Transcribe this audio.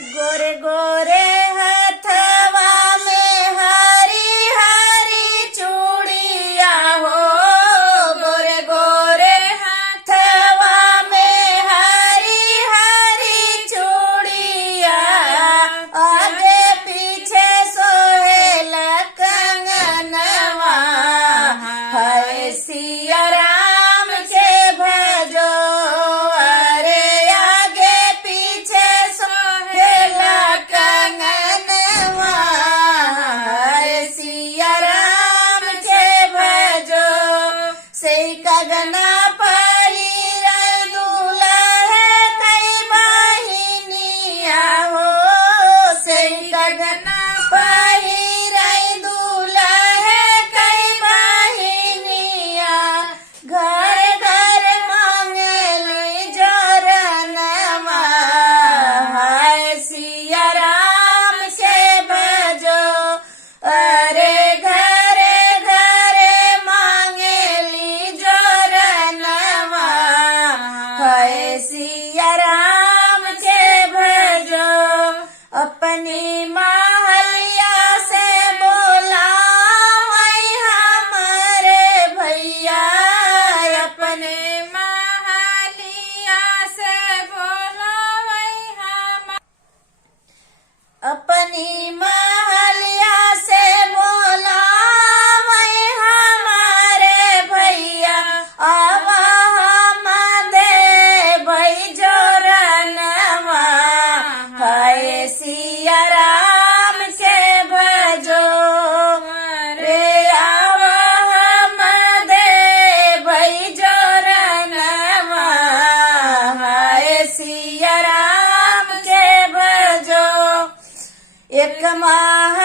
गोरे गोरे हथवा में हरी हरी चूड़िया हो, गोरे गोरे हथवा में हरी हरी चूड़िया, आगे पीछे सोहेल कंगनवा, है सिया राम के भजो, अरे आगे पीछे सोहेल कंगनवा, है सिया राम के भजो, से कगना पहिर दुल्हे कई बहिनिया हो, से कगना पहिर दुल्हे कई बहिनिया, घर घर मांगली जोरनवा, है सिया राम के भजो, अरे घरे घरे मांगली जोरनवा, है सिया राम के भजो, अपनी महलिया से बोला वही हमारे भैया, अपने महलिया से बोला वही अपनी महलिया से बोला वही हमारे भैया, आवा हम दे भई जोरनवा, है सिया राम के भजो, रे आवा हम दे भई जोरनवा, है सिया राम के भजो, एक माह